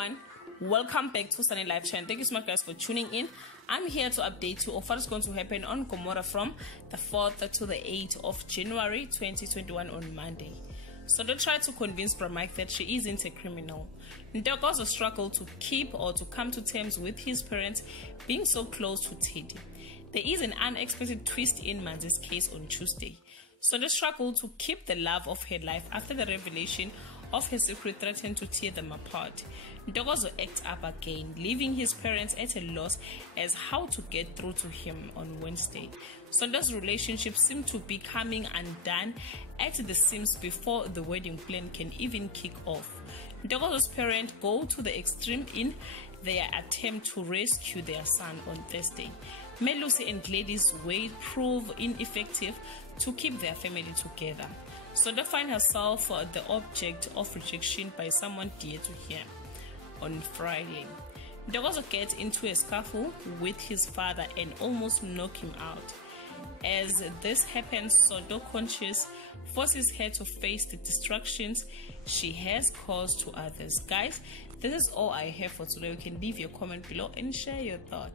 everyone, welcome back to Sunny Live Channel. Thank you so much guys for tuning in. I'm here to update you of what is going to happen on Gomora from the 4th to the 8th of January 2021 on Monday. So don't try to convince Bramike that she isn't a criminal. Ndoko also struggled to keep or to come to terms with his parents being so close to Teddy. There is an unexpected twist in Mzansi's case on Tuesday. So struggled to keep the love of her life after the revelation of her secret threatened to tear them apart. Ntokozo acts up again, leaving his parents at a loss as how to get through to him on Wednesday. Sonda's relationship seemed to be coming undone at the seams before the wedding plan can even kick off. Ntokozo's parents go to the extreme in their attempt to rescue their son on Thursday. Melusi and Gladys Wade prove ineffective to keep their family together. Sonda finds herself the object of rejection by someone dear to her. On Friday, Ntokozo gets into a scuffle with his father and almost knock him out. As this happens, Sonda, conscious, forces her to face the distractions she has caused to others. Guys, this is all I have for today. You can leave your comment below and share your thought.